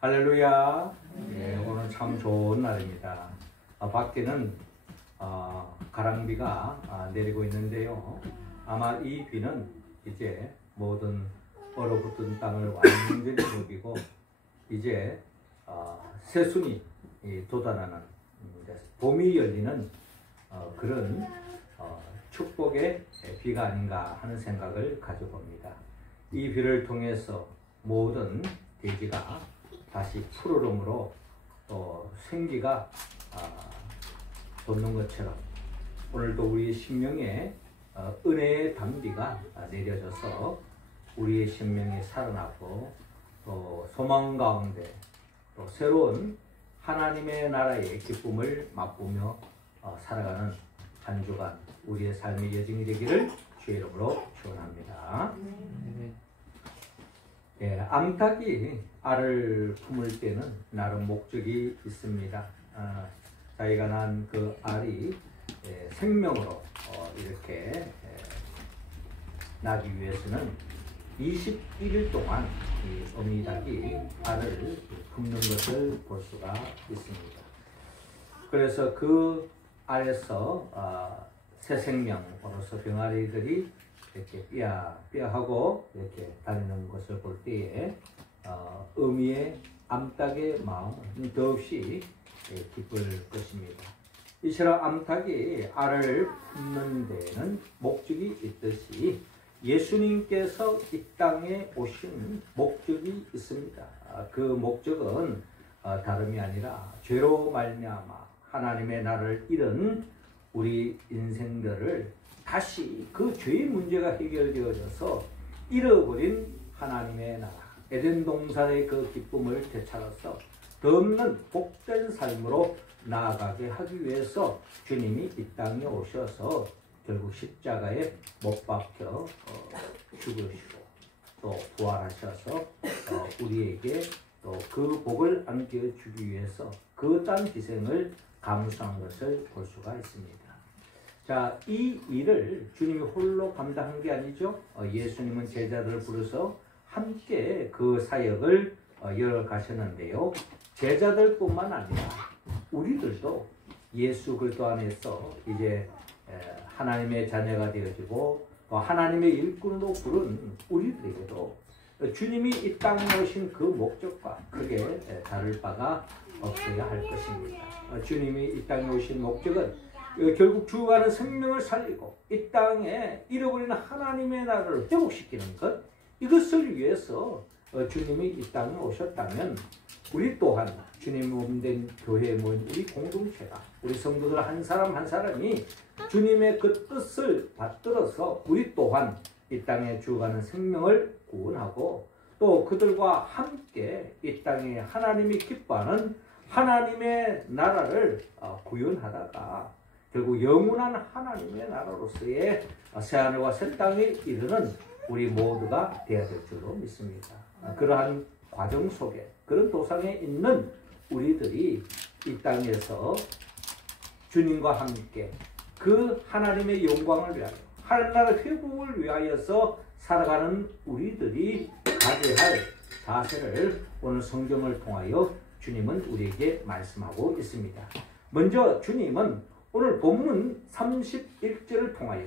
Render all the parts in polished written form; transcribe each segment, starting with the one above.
할렐루야. 예, 오늘 참 좋은 날입니다. 밖에는 가랑비가 내리고 있는데요. 아마 이 비는 이제 모든 얼어붙은 땅을 완전히 녹이고 이제 새순이 돋아나는 봄이 열리는 그런 축복의 비가 아닌가 하는 생각을 가져봅니다. 이 비를 통해서 모든 대지가 다시 푸르름으로 생기가 돋는 것처럼 오늘도 우리의 심령에 은혜의 단비가 내려져서 우리의 심령이 살아나고 또 소망 가운데 또 새로운 하나님의 나라의 기쁨을 맛보며 살아가는 한 주간 우리의 삶의 여정이 되기를 주의 이름으로 축원합니다. 예, 암탉이 알을 품을 때는 나름 목적이 있습니다. 자기가 난 그 알이 생명으로 이렇게 나기 위해서는 21일 동안 이 어미닭이 알을 품는 것을 볼 수가 있습니다. 그래서 그 알에서 새 생명으로서 병아리들이 이렇게 삐하고 이렇게 다니는 것을 볼 때에 어미의 암탉의 마음은 더없이 기쁠 것입니다. 이처럼 암탉이 알을 품는 데에는 목적이 있듯이 예수님께서 이 땅에 오신 목적이 있습니다. 그 목적은 다름이 아니라 죄로 말미암아 하나님의 나라를 잃은 우리 인생들을 다시 그 죄의 문제가 해결되어져서 잃어버린 하나님의 나라 에덴 동산의 그 기쁨을 되찾아서 덧없는 복된 삶으로 나아가게 하기 위해서 주님이 이 땅에 오셔서 결국 십자가에 못 박혀 죽으시고 또 부활하셔서 우리에게 또 그 복을 안겨주기 위해서 그 딴 희생을 감수한 것을 볼 수가 있습니다. 자, 이 일을 주님이 홀로 감당한 게 아니죠. 예수님은 제자들을 부르서 함께 그 사역을 이어가셨는데요. 제자들뿐만 아니라 우리들도 예수 그리스도 안에서 이제 하나님의 자녀가 되어지고 하나님의 일꾼으로 부른 우리들에게도 주님이 이 땅에 오신 그 목적과 크게 다를 바가 없어야 할 것입니다. 주님이 이 땅에 오신 목적은 결국 죽어가는 생명을 살리고 이 땅에 잃어버리는 하나님의 나라를 회복시키는 것, 이것을 위해서 주님이 이 땅에 오셨다면 우리 또한 주님 몸된 교회에 모인 우리 공동체가 우리 성도들 한 사람 한 사람이 주님의 그 뜻을 받들어서 우리 또한 이 땅에 죽어가는 생명을 구원하고 또 그들과 함께 이 땅에 하나님이 기뻐하는 하나님의 나라를 구현하다가 결국 영원한 하나님의 나라로서의 새하늘과 새 땅에 이르는 우리 모두가 되어야 될 줄로 믿습니다. 그러한 과정 속에 그런 도상에 있는 우리들이 이 땅에서 주님과 함께 그 하나님의 영광을 위하여 하나님 나라 회복을 위하여서 살아가는 우리들이 가져야 할 자세를 오늘 성경을 통하여 주님은 우리에게 말씀하고 있습니다. 먼저 주님은 오늘 본문 31절을 통하여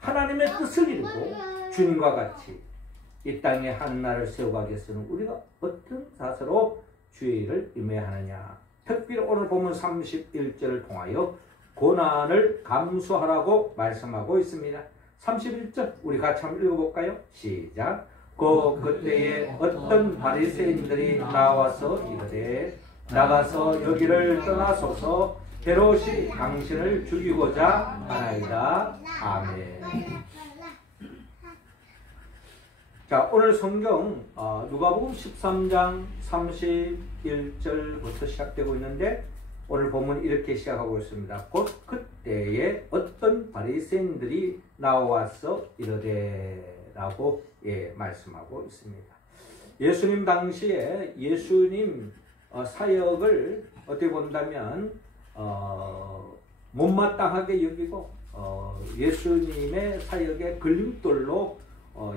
하나님의 뜻을 이루고 주님과 같이 이 땅에 한 나라를 세워가기 위해서는 우리가 어떤 자세로 주의 일을 임해야 하느냐. 특별히 오늘 본문 31절을 통하여 고난을 감수하라고 말씀하고 있습니다. 31절 우리 같이 한번 읽어볼까요? 시작. 그때에 어떤 바리새인들이 나와서 이르되 나가서 여기를 떠나소서 헤롯이 당신을 죽이고자 하나이다. 아멘. 자, 오늘 성경 누가복음 13장 31절부터 시작되고 있는데 오늘 본문 이렇게 시작하고 있습니다. 곧 그때에 어떤 바리새인들이 나와서 이르되 라고 말씀하고 있습니다. 예수님 당시에 예수님 사역을 어떻게 본다면 못마땅하게 여기고 예수님의 사역의 걸림돌로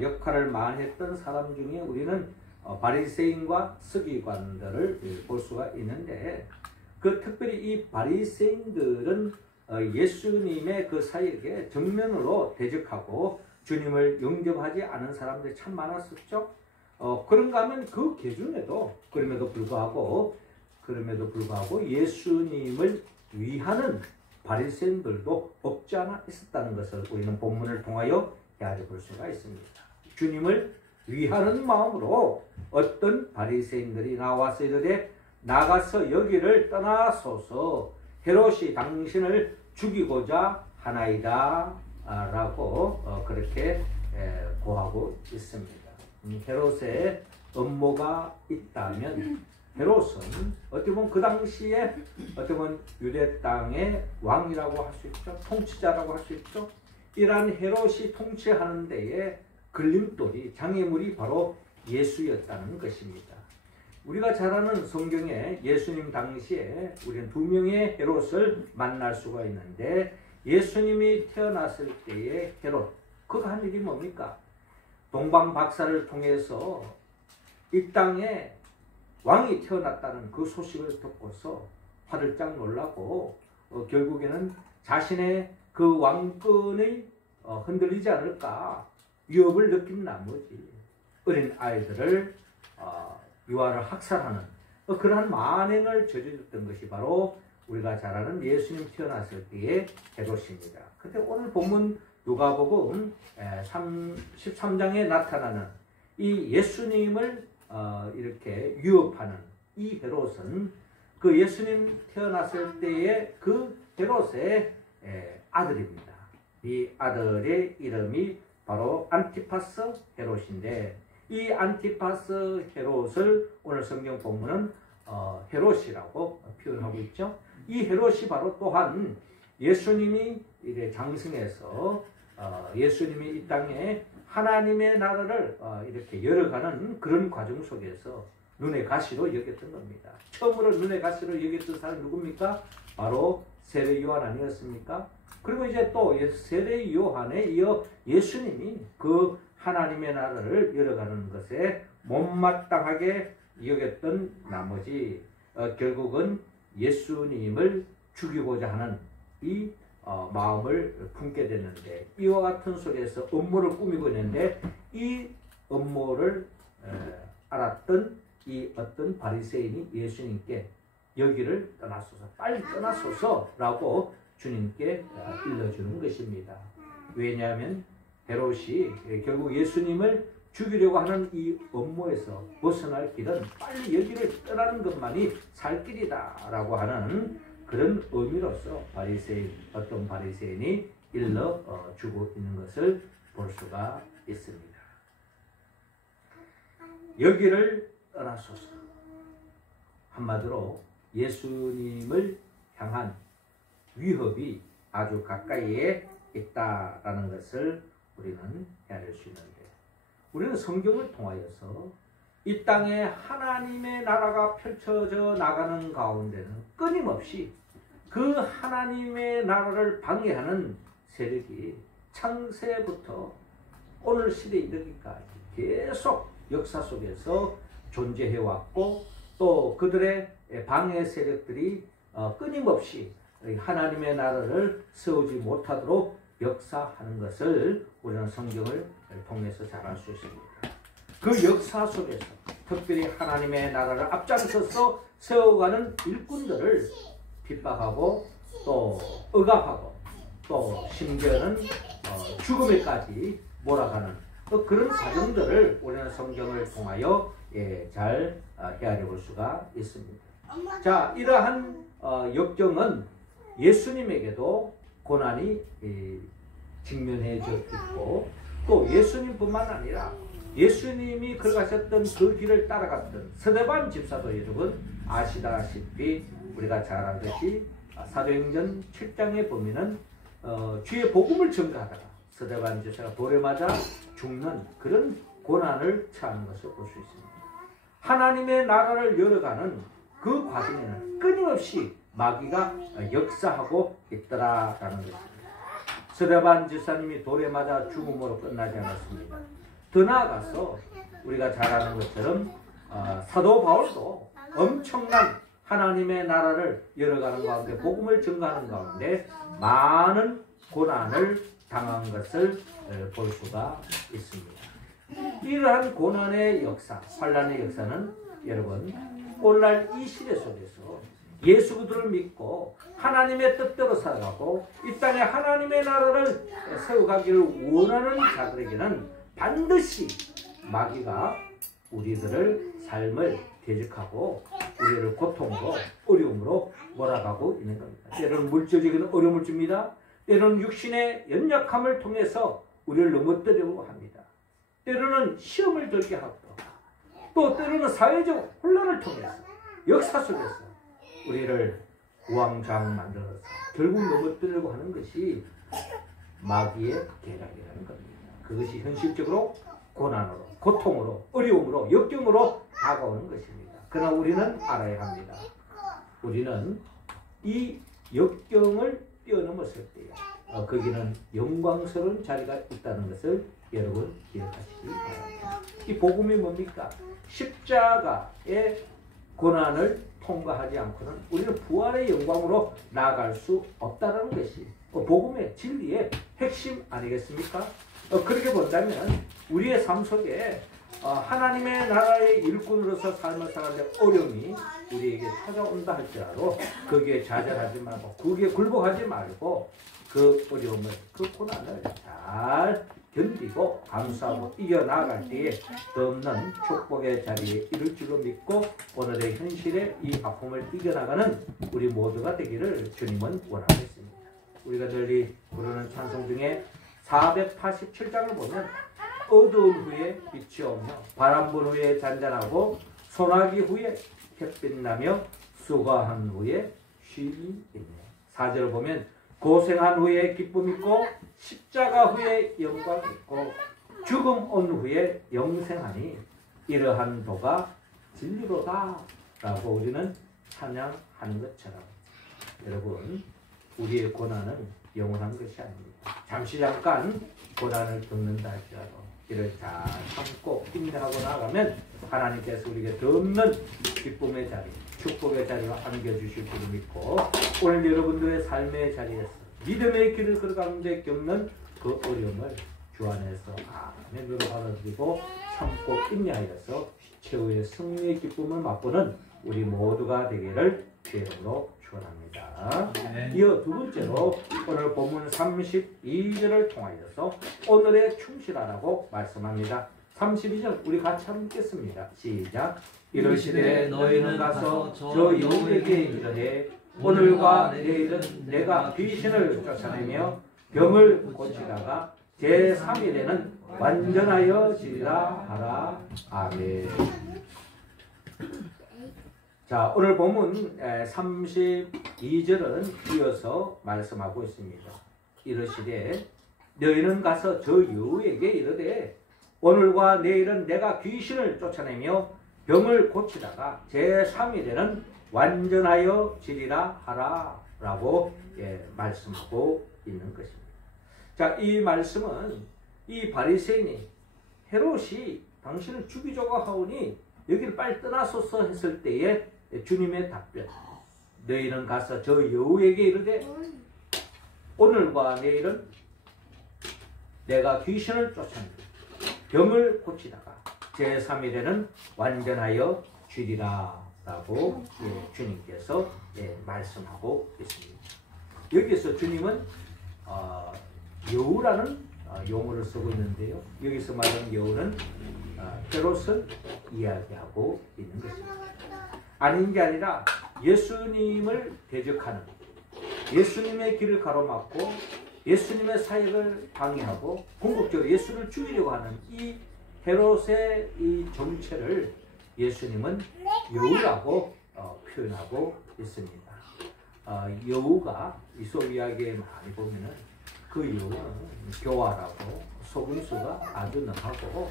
역할을 많이 했던 사람 중에 우리는 바리새인과 서기관들을 볼 수가 있는데 특별히 이 바리새인들은 예수님의 그 사역에 정면으로 대적하고 주님을 영접하지 않은 사람들이 참 많았었죠. 그런가 하면 그 계중에도 그럼에도 불구하고 예수님을 위하는 바리새인들도 없지 않아 있었다는 것을 우리는 본문을 통하여 헤아려 볼 수가 있습니다. 주님을 위하는 마음으로 어떤 바리새인들이 나와서 이르되 나가서 여기를 떠나소서 헤롯이 당신을 죽이고자 하나이다 라고 그렇게 고하고 있습니다. 헤롯의 음모가 있다면 헤롯은 어떻게 보면 그 당시에 어떻게 보면 유대 땅의 왕이라고 할 수 있죠. 통치자라고 할 수 있죠. 이러한 헤롯이 통치하는 데에 걸림돌이 장애물이 바로 예수였다는 것입니다. 우리가 잘 아는 성경에 예수님 당시에 우리는 두 명의 헤롯을 만날 수가 있는데 예수님이 태어났을 때의 헤롯, 그가 한 일이 뭡니까? 동방 박사를 통해서 이 땅에 왕이 태어났다는 그 소식을 듣고서 화들짝 놀라고 결국에는 자신의 그 왕권이 흔들리지 않을까 위협을 느낀 나머지 어린 아이들을 유아를 학살하는 그러한 만행을 저질렀던 것이 바로 우리가 잘 아는 예수님 태어났을 때의 헤롯입니다. 그런데 오늘 본문 누가복음 13장에 나타나는 이 예수님을 이렇게 위협하는 이 헤롯은 그 예수님 태어났을 때의 그 헤롯의 아들입니다. 이 아들의 이름이 바로 안티파스 헤롯인데 이 안티파스 헤롯을 오늘 성경 본문은 헤롯이라고 표현하고 있죠. 이 헤롯이 바로 또한 예수님이 이제 장승해서 예수님이 이 땅에 하나님의 나라를 이렇게 열어가는 그런 과정 속에서 눈의 가시로 여겼던 겁니다. 처음으로 눈의 가시로 여겼던 사람이 누굽니까? 바로 세례 요한 아니었습니까? 그리고 이제 또 세례 요한에 이어 예수님이 그 하나님의 나라를 열어가는 것에 못마땅하게 여겼던 나머지 결국은 예수님을 죽이고자 하는 이 마음을 품게 됐는데 이와 같은 속에서 음모를 꾸미고 있는데 이 음모를 알았던 이 어떤 바리새인이 예수님께 여기를 떠나소서, 빨리 떠나소서라고 주님께 일러주는 것입니다. 왜냐하면 헤롯이 결국 예수님을 죽이려고 하는 이 음모에서 벗어날 길은 빨리 여기를 떠나는 것만이 살 길이다라고 하는 그런 의미로서 어떤 바리새인이 일러주고 있는 것을 볼 수가 있습니다. 여기를 떠나소서. 한마디로 예수님을 향한 위협이 아주 가까이에 있다라는 것을 우리는 헤아릴 수 있는데 우리는 성경을 통하여서 이 땅에 하나님의 나라가 펼쳐져 나가는 가운데는 끊임없이 그 하나님의 나라를 방해하는 세력이 창세부터 오늘 시대에 이르기까지 계속 역사 속에서 존재해왔고 또 그들의 방해 세력들이 끊임없이 하나님의 나라를 세우지 못하도록 역사하는 것을 우리는 성경을 통해서 잘 알 수 있습니다. 그 역사 속에서 특별히 하나님의 나라를 앞장서서 세워가는 일꾼들을 핍박하고 또 억압하고 또 심지어는 죽음에까지 몰아가는 그런 과정들을 우리는 성경을 통하여 잘 헤아려 볼 수가 있습니다. 자, 이러한 역경은 예수님에게도 고난이 직면해져 있고 또 예수님뿐만 아니라 예수님이 걸어가셨던 그 길을 따라갔던 스데반 집사도 여러분 아시다시피 우리가 잘 알듯이 사도행전 7장에 보면은 주의 복음을 전가하다가 스데반 집사가 돌에 맞아 죽는 그런 고난을 처하는 것을 볼 수 있습니다. 하나님의 나라를 열어가는 그 과정에는 끊임없이 마귀가 역사하고 있더라라는 것입니다. 스데반 집사님이 돌에 맞아 죽음으로 끝나지 않았습니다. 더 나아가서 우리가 잘 아는 것처럼 사도 바울도 엄청난 하나님의 나라를 열어가는 가운데 복음을 증거하는 가운데 많은 고난을 당한 것을 볼 수가 있습니다. 이러한 고난의 역사, 환난의 역사는 여러분 오늘날 이 시대 속에서 예수 그리스도를 믿고 하나님의 뜻대로 살아가고 이 땅에 하나님의 나라를 세워가기를 원하는 자들에게는 반드시 마귀가 우리들을 삶을 대적하고 우리를 고통으로 어려움으로 몰아가고 있는 겁니다. 때로는 물질적인 어려움을 줍니다. 때로는 육신의 연약함을 통해서 우리를 넘어뜨리려고 합니다. 때로는 시험을 들게 하고 또 때로는 사회적 혼란을 통해서 역사 속에서 우리를 우왕좌왕 만들어서 결국 넘어뜨리려고 하는 것이 마귀의 계략이라는 겁니다. 그것이 현실적으로 고난으로, 고통으로, 어려움으로, 역경으로 다가오는 것입니다. 그러나 우리는 알아야 합니다. 우리는 이 역경을 뛰어넘었을 때에 거기는 영광스러운 자리가 있다는 것을 여러분 기억하시기 바랍니다. 이 복음이 뭡니까? 십자가의 고난을 통과하지 않고는 우리는 부활의 영광으로 나아갈 수 없다는 것이 복음의 진리의 핵심 아니겠습니까? 그렇게 본다면 우리의 삶 속에 하나님의 나라의 일꾼으로서 삶을 살아가는 어려움이 우리에게 찾아온다 할지라도 거기에 좌절하지 말고 거기에 굴복하지 말고 그 어려움을, 그 고난을 잘 견디고 감수하고 이겨나갈 때에 없는 축복의 자리에 이를 줄로 믿고 오늘의 현실의 이 아픔을 이겨나가는 우리 모두가 되기를 주님은 원하고 있습니다. 우리가 널리 부르는 찬송 중에 487장을 보면 어두운 후에 빛이 오며 바람 불 후에 잔잔하고 소나기 후에 햇빛 나며 수고한 후에 쉼이 있네. 4절을 보면 고생한 후에 기쁨 있고 십자가 후에 영광 있고 죽음 온 후에 영생하니 이러한 도가 진리로다 라고 우리는 찬양하는 것처럼 여러분 우리의 고난은 영원한 것이 아닙니다. 잠시 잠깐 고난을 겪는다 할지라도 이를 잘 참고 인내하고 나가면 하나님께서 우리에게 더 없는 기쁨의 자리, 축복의 자리와 안겨주실 줄을 믿고 오늘 여러분들의 삶의 자리에서 믿음의 길을 걸어가는데 겪는 그 어려움을 주 안에서 아멘으로 받아들이고 참고 인내하여서 최후의 승리의 기쁨을 맛보는 우리 모두가 되기를 주님으로 축원합니다. 이어 두 번째로 오늘 본문 32절을 통하여서 오늘의 충실하라고 말씀합니다. 32절 우리 같이 한번 읽겠습니다. 시작. 이르시되 너희는 가서 저 여호와에게 이르되 오늘과 내일은 내가 귀신을 쫓아내며 병을 고치다가 제3일에는 완전하여 지리라 하라. 아멘. 자, 오늘 본문 32절은 이어서 말씀하고 있습니다. 이르시되 너희는 가서 저 여호와에게 이르되 오늘과 내일은 내가 귀신을 쫓아내며 병을 고치다가 제3일에는 완전하여 지리라 하라 라고 말씀하고 있는 것입니다. 자, 이 말씀은 이 바리새인이 헤롯이 당신을 죽이려고 하오니 여기를 빨리 떠나소서 했을 때에 주님의 답변 너희는 가서 저 여호와에게 이르되 오늘과 내일은 내가 귀신을 쫓아낸다 병을 고치다가 제3일에는 완전하여 주리라 라고 주님께서 말씀하고 있습니다. 여기서 주님은 여우라는 용어를 쓰고 있는데요. 여기서 말하는 여우는 헤롯을 이야기하고 있는 것입니다. 아닌 게 아니라 예수님을 대적하는 예수님의 길을 가로막고 예수님의 사역을 방해하고 궁극적으로 예수를 죽이려고 하는 이 헤롯의 이 정체를 예수님은 여우라고 표현하고 있습니다. 여우가 이솝 이야기에 많이 보면은 그 여우는 교활하고 속임수가 아주 능하고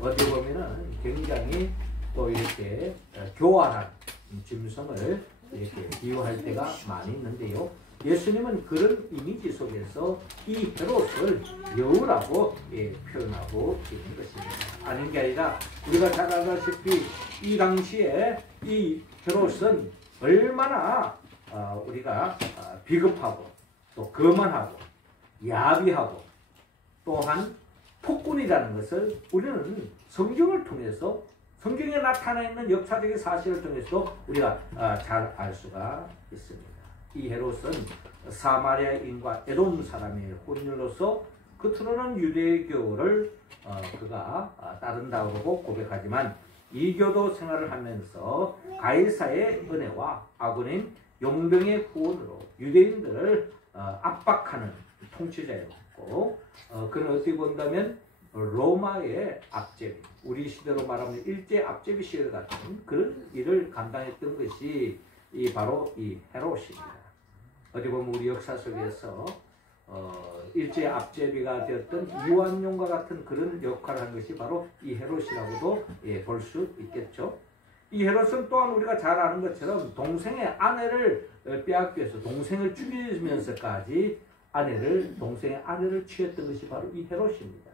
어디 보면은 굉장히 또 이렇게 교활한 짐승을 이렇게 비유할 때가 많이 있는데요. 예수님은 그런 이미지 속에서 이 헤롯을 여우라고 표현하고 있는 것입니다. 아닌 게 아니라 우리가 잘 알다시피 이 당시에 이 헤롯은 얼마나 우리가 비겁하고 또 거만하고 야비하고 또한 폭군이라는 것을 우리는 성경을 통해서 성경에 나타나 있는 역사적인 사실을 통해서 우리가 잘 알 수가 있습니다. 이 헤롯은 사마리아인과 에돔 사람의 혼혈로서 겉으로는 유대교를 그가 따른다고 고백하지만 이교도 생활을 하면서 가이사의 은혜와 아군인 용병의 후원으로 유대인들을 압박하는 통치자였고 그는 어떻게 본다면 로마의 압제비, 우리 시대로 말하면 일제 압제비 시대 같은 그런 일을 감당했던 것이 바로 이 헤롯입니다. 어디 보면 우리 역사 속에서 일제 압제비가 되었던 이완용과 같은 그런 역할을 한 것이 바로 이 헤롯이라고도 볼 수 있겠죠. 이 헤롯은 또한 우리가 잘 아는 것처럼 동생의 아내를 빼앗기 위해서 동생을 죽이면서까지 동생의 아내를 취했던 것이 바로 이 헤롯입니다.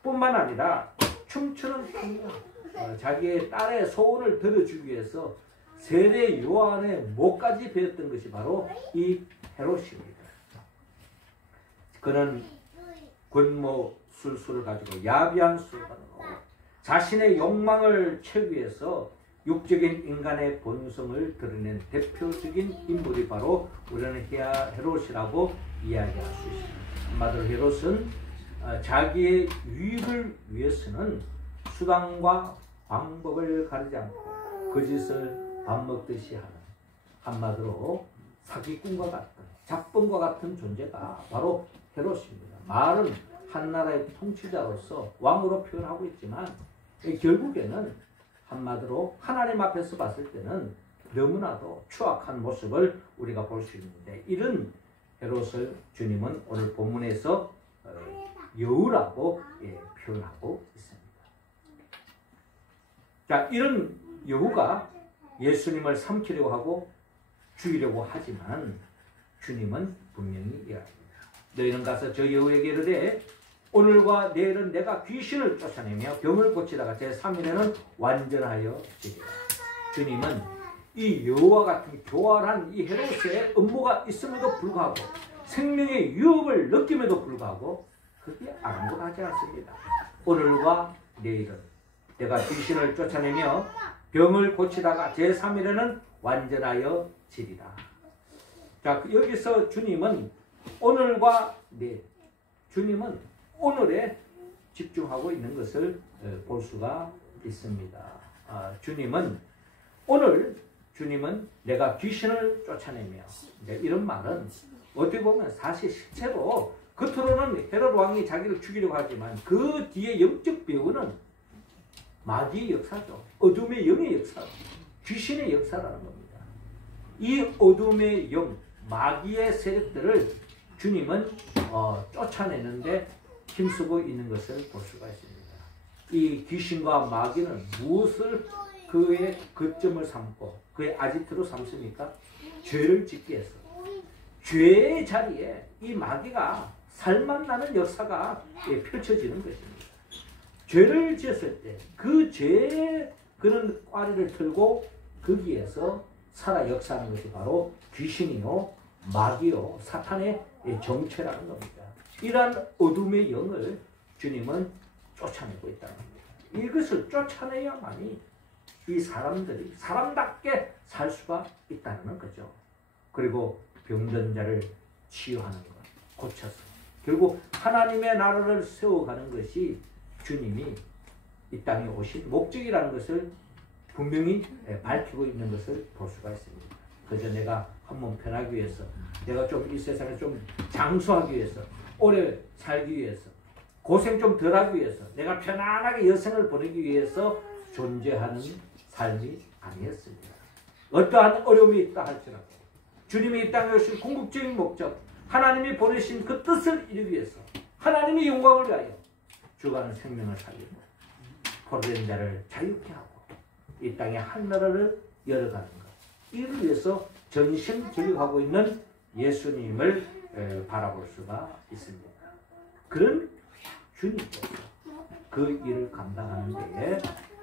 뿐만 아니라 춤추는 청년, 자기의 딸의 소원을 들어주기 위해서 세례 요한의 목까지 베었던 것이 바로 이 헤롯입니다. 그는 권모 술수를 가지고 야비한 술관으로 자신의 욕망을 채우기 위해서 육적인 인간의 본성을 드러낸 대표적인 인물이 바로 우리는 헤롯이라고 이야기할 수 있습니다. 한마디로 헤롯은 자기의 유익을 위해서는 수단과 방법을 가리지 않고 거짓을 밥 먹듯이 하는 한마디로 사기꾼과 같은 잡범과 같은 존재가 바로 헤롯입니다. 말은 한 나라의 통치자로서 왕으로 표현하고 있지만 결국에는 한마디로 하나님 앞에서 봤을 때는 너무나도 추악한 모습을 우리가 볼 수 있는데 이런 헤롯을 주님은 오늘 본문에서 여우라고 표현하고 있습니다. 자, 이런 여우가 예수님을 삼키려고 하고 죽이려고 하지만 주님은 분명히 이야기합니다. 너희는 가서 저 여우에게 이르되 오늘과 내일은 내가 귀신을 쫓아내며 병을 고치다가 제3일에는 완전하여 지리라. 주님은 이 여우와 같은 교활한 이 헤롯의 음모가 있음에도 불구하고 생명의 위협을 느낌에도 불구하고 그게 아무것하지 않습니다. 오늘과 내일은 내가 귀신을 쫓아내며 병을 고치다가 제3일에는 완전하여 지리라. 자, 여기서 주님은 오늘과 내일, 주님은 오늘에 집중하고 있는 것을 볼 수가 있습니다. 주님은 내가 귀신을 쫓아내며, 이런 말은 어떻게 보면 사실 실제로 겉으로는 헤롯 왕이 자기를 죽이려고 하지만 그 뒤에 영적 배후는 마귀의 역사죠. 어둠의 영의 역사, 귀신의 역사라는 겁니다. 이 어둠의 영, 마귀의 세력들을 주님은 쫓아내는데 힘쓰고 있는 것을 볼 수가 있습니다. 이 귀신과 마귀는 무엇을 그의 거점을 삼고 그의 아지트로 삼습니까? 죄를 짓기 위해서. 죄의 자리에 이 마귀가 살만나는 역사가 펼쳐지는 것입니다. 죄를 지었을 때 그 죄의 그런 꽈리를 틀고 거기에서 살아 역사하는 것이 바로 귀신이요 마귀요 사탄의 정체라는 겁니다. 이러한 어둠의 영을 주님은 쫓아내고 있다는 겁니다. 이것을 쫓아내야만이 이 사람들이 사람답게 살 수가 있다는 거죠. 그리고 병든 자를 치유하는 것, 고쳐서 결국 하나님의 나라를 세워가는 것이 주님이 이 땅에 오신 목적이라는 것을 분명히 밝히고 있는 것을 볼 수가 있습니다. 그저 내가 한몸 편하기 위해서, 내가 좀 이 세상에 좀 장수하기 위해서, 오래 살기 위해서, 고생 좀 덜하기 위해서, 내가 편안하게 여생을 보내기 위해서 존재하는 삶이 아니었습니다. 어떠한 어려움이 있다 할지라도 주님이 이 땅에 오신 궁극적인 목적, 하나님이 보내신 그 뜻을 이루기 위해서 하나님의 영광을 위하여 죽어가는 생명을 살리고 포로된 자를 자유케 하고 이 땅에 한나라를 열어가는 것, 이를 위해서 전심전력하고 있는 예수님을 바라볼 수가 있습니다. 그런 주님께서 그 일을 감당하는 데에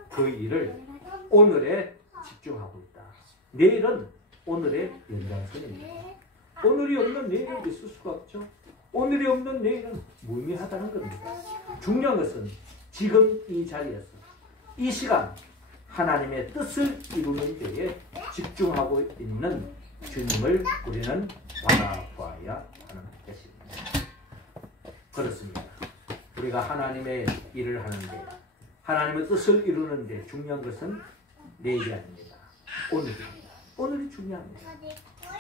그 일을 오늘에 집중하고 있다. 내일은 오늘의 연장선입니다. 오늘이 없는 내일은 있을 수가 없죠. 오늘이 없는 내일은 무의미하다는 겁니다. 중요한 것은 지금 이 자리에서 이 시간 하나님의 뜻을 이루는 데에 집중하고 있는 주님을 우리는 바라보아야 하는 것입니다. 그렇습니다. 우리가 하나님의 일을 하는데 하나님의 뜻을 이루는데 중요한 것은 내일이 아닙니다. 오늘입니다. 오늘이 중요합니다.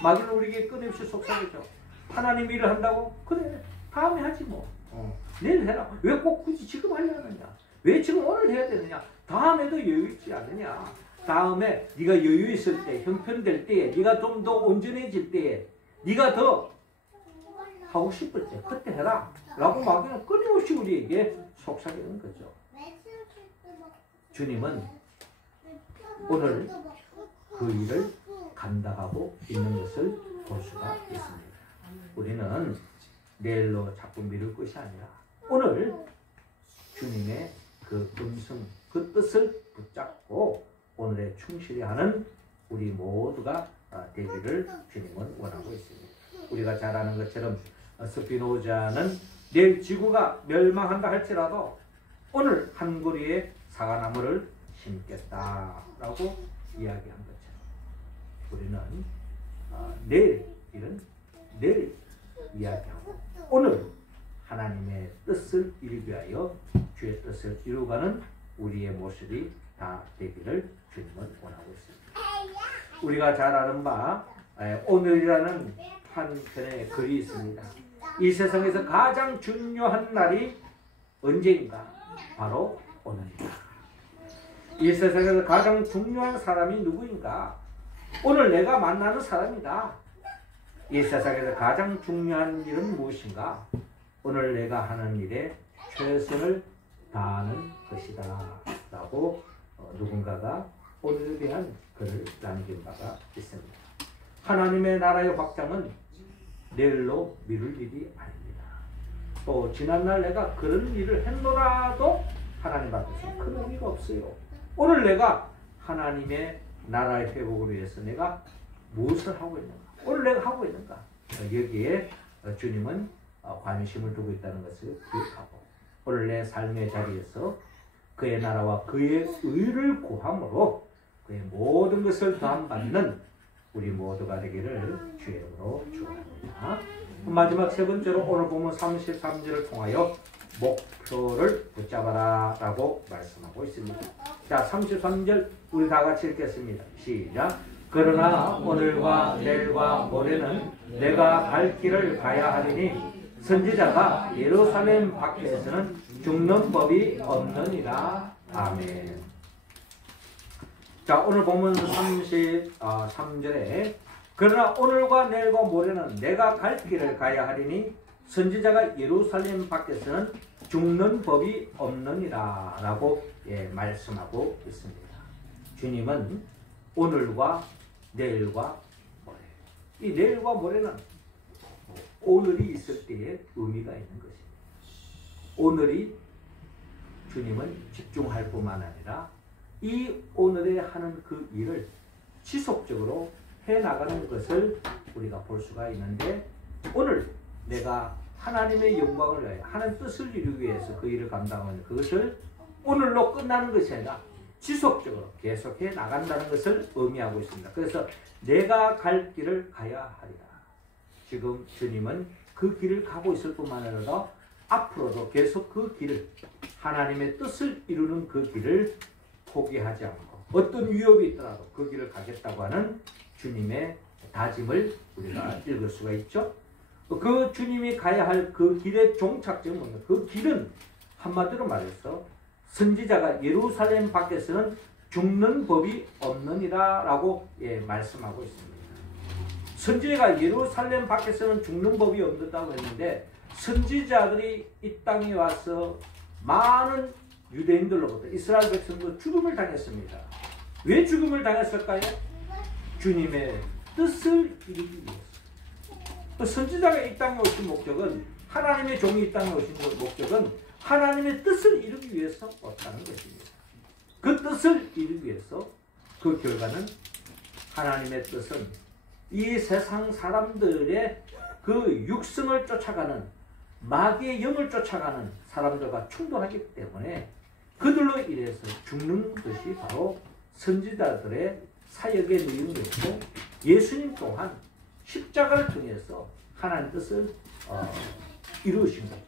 마귀는 우리에게 끊임없이 속삭이죠. 하나님 일을 한다고? 그래 다음에 하지 뭐. 내일 해라. 왜 꼭 굳이 지금 하려 하느냐? 왜 지금 오늘 해야 되느냐? 다음에도 여유 있지 않느냐? 다음에 네가 여유 있을 때, 형편될 때에, 네가 좀 더 온전해질 때에, 네가 더 하고 싶을 때 그때 해라 라고 마귀는 끊임없이 우리에게 속삭이는 거죠. 주님은 오늘 그 일을 감당하고 있는 것을 볼 수가 있습니다. 우리는 내일로 자꾸 미룰 것이 아니라 오늘 주님의 그 음성, 그 뜻을 붙잡고 오늘에 충실히 하는 우리 모두가 되기를 주님은 원하고 있습니다. 우리가 잘 아는 것처럼 스피노자는 내일 지구가 멸망한다 할지라도 오늘 한 그루의 사과나무를 심겠다라고 이야기한 것처럼 우리는 내일 일은 내일 이야기하고 오늘 하나님의 뜻을 이루기 위하여 주의 뜻을 이루가는 우리의 모습이 다 되기를 주님은 원하고 있습니다. 우리가 잘 아는 바 오늘이라는 한 편의 글이 있습니다. 이 세상에서 가장 중요한 날이 언제인가? 바로 오늘이다. 이 세상에서 가장 중요한 사람이 누구인가? 오늘 내가 만나는 사람이다. 이 세상에서 가장 중요한 일은 무엇인가? 오늘 내가 하는 일에 최선을 다하는 것이다 라고 누군가가 오늘에 대한 글을 남긴 바가 있습니다. 하나님의 나라의 확장은 내일로 미룰 일이 아닙니다. 또 지난날 내가 그런 일을 했노라도 하나님 앞에서 큰 의미가 없어요. 오늘 내가 하나님의 나라의 회복을 위해서 내가 무엇을 하고 있는가? 오늘 내가 하고 있는가? 여기에 주님은 관심을 두고 있다는 것을 기억하고 오늘 내 삶의 자리에서 그의 나라와 그의 의를 구함으로 그의 모든 것을 더함받는 우리 모두가 되기를 주의 이름으로 축원합니다. 마지막 세 번째로 오늘 보면 33절을 통하여 목표를 붙잡아라 라고 말씀하고 있습니다. 자, 33절 우리 다 같이 읽겠습니다. 시작. 그러나 오늘과 내일과 모레는 내가 갈 길을 가야 하리니 선지자가 예루살렘 밖에서는 죽는 법이 없느니라. 아멘. 자, 오늘 보면 33절에 그러나 오늘과 내일과 모레는 내가 갈 길을 가야 하리니 선지자가 예루살렘 밖에서는 죽는 법이 없느니라 라고 말씀하고 있습니다. 주님은 오늘과 내일과 모레, 이 내일과 모레는 오늘이 있을 때에 의미가 있는 것입니다. 오늘이 주님은 집중할 뿐만 아니라 이 오늘에 하는 그 일을 지속적으로 해나가는 것을 우리가 볼 수가 있는데 오늘 내가 하나님의 영광을 위하여 하나님의 뜻을 이루기 위해서 그 일을 감당하는 그것을 오늘로 끝나는 것이 아니라 지속적으로 계속해 나간다는 것을 의미하고 있습니다. 그래서 내가 갈 길을 가야 하리라. 지금 주님은 그 길을 가고 있을 뿐만 아니라 앞으로도 계속 그 길을 하나님의 뜻을 이루는 그 길을 포기하지 않고 어떤 위협이 있더라도 그 길을 가겠다고 하는 주님의 다짐을 우리가 읽을 수가 있죠. 그 주님이 가야 할 그 길의 종착점은 뭐냐? 그 길은 한마디로 말해서 선지자가 예루살렘 밖에서는 죽는 법이 없느니라 라고 말씀하고 있습니다. 선지자가 예루살렘 밖에서는 죽는 법이 없다고 했는데 선지자들이 이 땅에 와서 많은 유대인들로부터 이스라엘 백성도 죽음을 당했습니다. 왜 죽음을 당했을까요? 주님의 뜻을 이루기 위해서. 또 선지자가 이 땅에 오신 목적은, 하나님의 종이 이 땅에 오신 목적은 하나님의 뜻을 이루기 위해서 왔다는 것입니다. 그 뜻을 이루기 위해서, 그 결과는 하나님의 뜻은 이 세상 사람들의 그 육성을 쫓아가는, 마귀의 영을 쫓아가는 사람들과 충돌하기 때문에 그들로 인해서 죽는 것이 바로 선지자들의 사역의 내용이었고, 예수님 또한 십자가를 통해서 하나님 뜻을 이루신 거죠.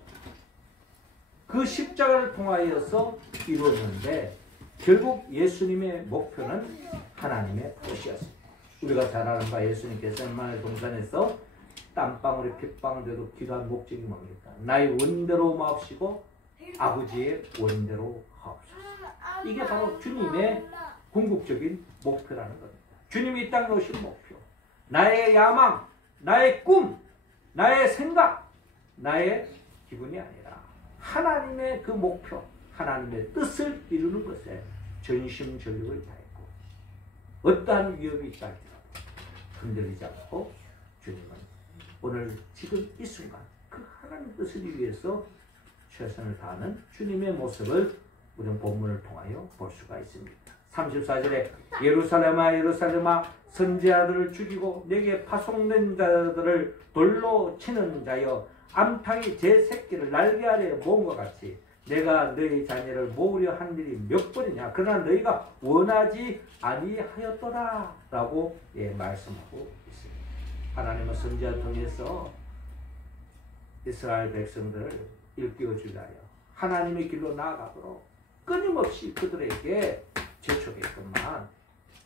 그 십자가를 통하여서 이루었는데 결국 예수님의 목표는 하나님의 뜻이었습니다. 우리가 잘 아는 바, 예수님 겟세마네 동산에서 땀방울에 핏방울대로 기도한 목적이 뭡니까? 나의 원대로 마옵시고 아버지의 원대로 하옵소서. 이게 바로 주님의 궁극적인 목표라는 겁니다. 주님이 이 땅에 오신 목표, 나의 야망, 나의 꿈, 나의 생각, 나의 기분이 아니라 하나님의 그 목표, 하나님의 뜻을 이루는 것에 전심전력을 다했고, 어떠한 위협이 있다 할지라도 흔들리지 않고 주님은 오늘 지금 이 순간 그 하나님 뜻을 위해서 최선을 다하는 주님의 모습을 우리는 본문을 통하여 볼 수가 있습니다. 34절에 예루살렘아 예루살렘아 선지자들을 죽이고 내게 파송된 자들을 돌로 치는 자여, 암탉이 제 새끼를 날개 아래에 모은 것 같이 내가 너희 자녀를 모으려 한 일이 몇 번이냐, 그러나 너희가 원하지 아니하였더라 라고 말씀하고 있습니다. 하나님은 선지자를 통해서 이스라엘 백성들을 일깨워주려 하여 하나님의 길로 나아가도록 끊임없이 그들에게 재촉했건만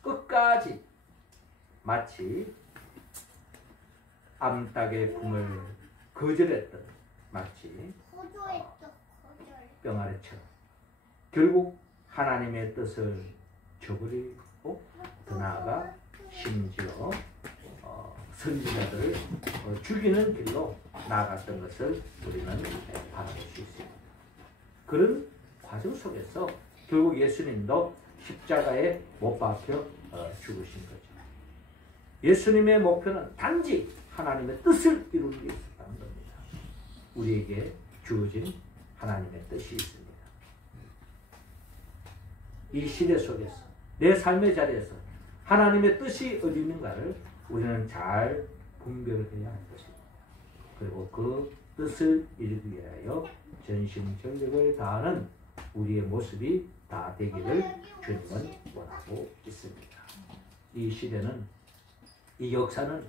끝까지 마치 암탉의 품을 거절했던, 마치 병아리처럼 결국 하나님의 뜻을 저버리고 더 나아가 심지어 선지자들을 죽이는 길로 나아갔던 것을 우리는 바라볼 수 있습니다. 그런 과정 속에서 결국 예수님도 십자가에 못 박혀 죽으신 거죠. 예수님의 목표는 단지 하나님의 뜻을 이루는 게 있었다는 겁니다. 우리에게 주어진 하나님의 뜻이 있습니다. 이 시대 속에서, 내 삶의 자리에서 하나님의 뜻이 어디 있는가를 우리는 잘 분별해야 할 것입니다. 그리고 그 뜻을 이루기 위하여 전심전력을 다하는 우리의 모습이 다 되기를 주님은 원하고 있습니다. 이 시대는, 이 역사는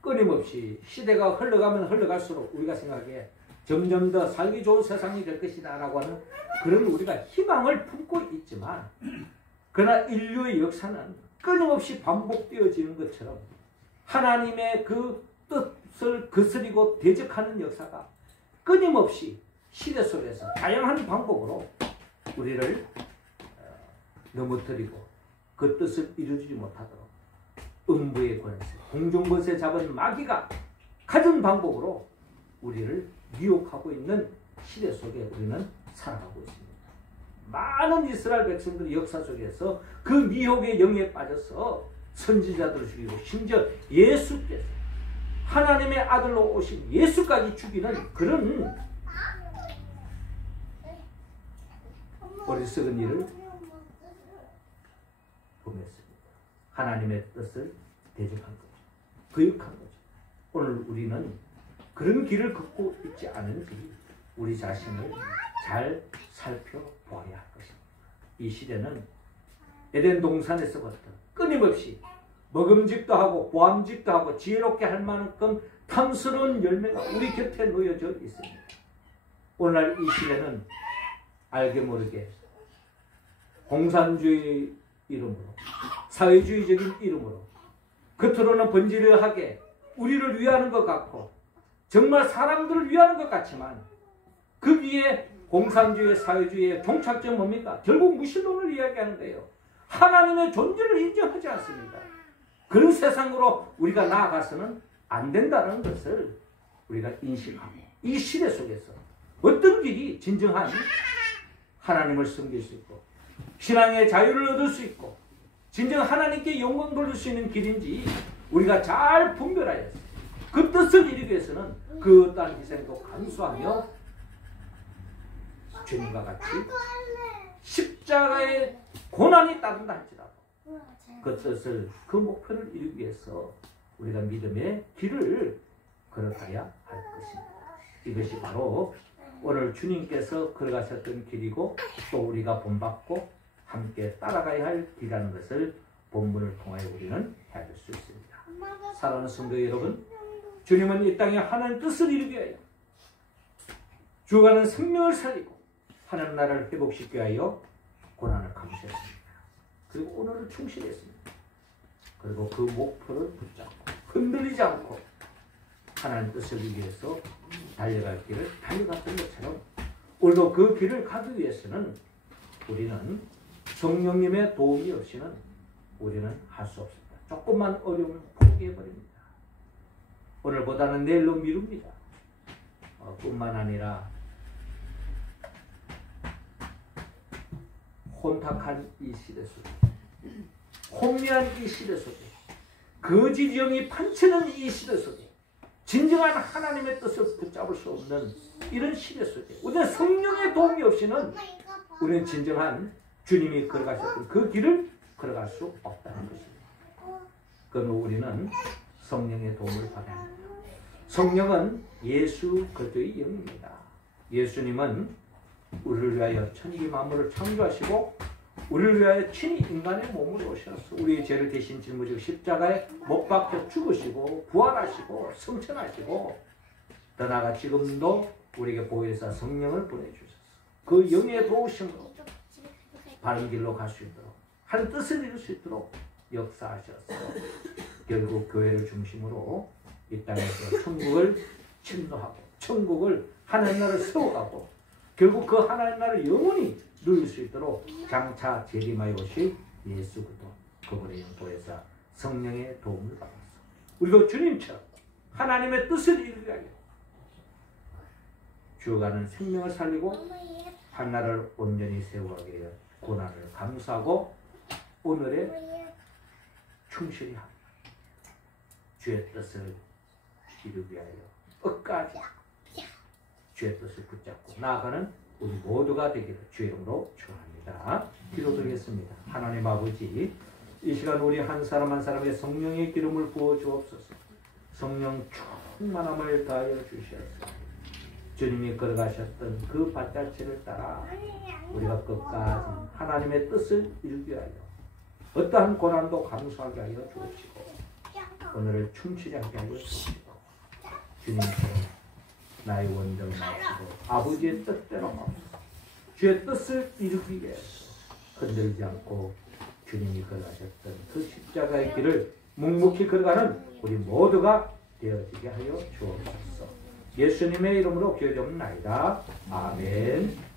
끊임없이 시대가 흘러가면 흘러갈수록 우리가 생각해 점점 더 살기 좋은 세상이 될 것이다 라고 하는 그런 우리가 희망을 품고 있지만, 그러나 인류의 역사는 끊임없이 반복되어지는 것처럼 하나님의 그 뜻을 거스리고 대적하는 역사가 끊임없이 시대 속에서 다양한 방법으로 우리를 넘어뜨리고 그 뜻을 이루지 못하도록 음부의 권세, 공중권세 잡은 마귀가 가진 방법으로 우리를 미혹하고 있는 시대 속에 우리는 살아가고 있습니다. 많은 이스라엘 백성들이 역사 속에서 그 미혹의 영에 빠져서 선지자들을 죽이고, 심지어 예수께서 하나님의 아들로 오신 예수까지 죽이는 그런 어리석은 일을 범했습니다. 하나님의 뜻을 대적한 거죠. 거역한 거죠. 오늘 우리는 그런 길을 걷고 있지 않은지 우리 자신을 잘 살펴보아야 할 것입니다. 이 시대는 에덴 동산에서부터 끊임없이 먹음직도 하고 보암직도 하고 지혜롭게 할 만큼 탐스러운 열매가 우리 곁에 놓여져 있습니다. 오늘날 이 시대는 알게 모르게 공산주의 이름으로, 사회주의적인 이름으로 겉으로는 번지르하게 우리를 위하는 것 같고 정말 사람들을 위하는 것 같지만 그 위에 공산주의, 사회주의의 종착점은 뭡니까? 결국 무신론을 이야기하는 거예요. 하나님의 존재를 인정하지 않습니다. 그런 세상으로 우리가 나아가서는 안 된다는 것을 우리가 인식하고, 이 시대 속에서 어떤 길이 진정한 하나님을 섬길 수 있고 신앙의 자유를 얻을 수 있고 진정 하나님께 영광 돌릴 수 있는 길인지 우리가 잘 분별하여서 그 뜻을 이루기 위해서는 그 어떠한 희생도 감수하며 주님과 같이 십자가의 고난이 따른다 할지라도 그 뜻을, 그 목표를 이루기 위해서 우리가 믿음의 길을 걸어가야 할 것입니다. 이것이 바로 오늘 주님께서 걸어가셨던 길이고 또 우리가 본받고 함께 따라가야 할 길이라는 것을 본문을 통하여 우리는 헤아릴 수 있습니다. 사랑하는 성도 여러분, 주님은 이 땅에 하나님 뜻을 이루기 위하여 죽어가는 생명을 살리고 하나님 나라를 회복시키기 위하여 고난을 감수했습니다. 그리고 오늘을 충실했습니다. 그리고 그 목표를 붙잡고 흔들리지 않고 하나님 뜻을 이루기 위해서 달려갈 길을 달려갔던 것처럼 우리도 그 길을 가기 위해서는 우리는 성령님의 도움이 없이는 우리는 할 수 없습니다. 조금만 어려우면 포기해버립니다. 오늘보다는 내일로 미룹니다. 뿐만 아니라 혼탁한 이 시대 속에, 혼미한 이 시대 속에, 거짓 영이 판치는 이 시대 속에 진정한 하나님의 뜻을 붙잡을 수 없는 이런 시대 속에 우리는 성령의 도움이 없이는 우리는 진정한 주님이 걸어가셨던 그 길을 걸어갈 수 없다는 것입니다. 그러나 우리는 성령의 도움을 받아야 합니다. 성령은 예수 그리스도의 영입니다. 예수님은 우리를 위하여 천지 만물을 창조하시고 우리를 위하여 친히 인간의 몸으로 오셔서 우리의 죄를 대신 짊어지고 십자가에 못 박혀 죽으시고 부활하시고 승천하시고 더 나아가 지금도 우리에게 보혜사 성령을 보내주셔서 그 영의 도우심으로 바른 길로 갈 수 있도록 하나님 뜻을 이룰 수 있도록 역사하셔서 결국 교회를 중심으로 이 땅에서 천국을 침노하고 천국을 하나님 나라를 세워가고 결국 그 하나님 나라를 영원히 누릴 수 있도록 장차 재림하여 오실 예수 그리스도 그분의 영보혜사 성령의 도움을 받았어. 우리도 주님처럼 하나님의 뜻을 이루기 위하여 죽어가는 생명을 살리고 한 나라를 온전히 세워가기 위해 고난을 감수하고 오늘의 충실히 합니다. 주의 뜻을 이루기 위하여 끝까지 주의 뜻을 붙잡고 나아가는 우리 모두가 되기를 주의 이름으로 축원합니다. 기도드리겠습니다. 하나님 아버지, 이 시간 우리 한 사람 한 사람의 성령의 기름을 부어 주옵소서. 성령 충만함을 다하여 주시옵소서. 주님이 걸어가셨던 그 발자취를 따라 우리가 끝까지 하나님의 뜻을 이루기 위하여 어떠한 고난도 감수하게 하여 주옵시고 오늘을 충실히 하게 하여 주옵시고 주님처럼 나의 원정 마시고 아버지의 뜻대로 마옵소서. 주의 뜻을 이루기 위해서 흔들지 않고 주님이 걸어가셨던 그 십자가의 길을 묵묵히 걸어가는 우리 모두가 되어지게 하여 주옵소서. 예수님의 이름으로 기도드립니다. 아멘.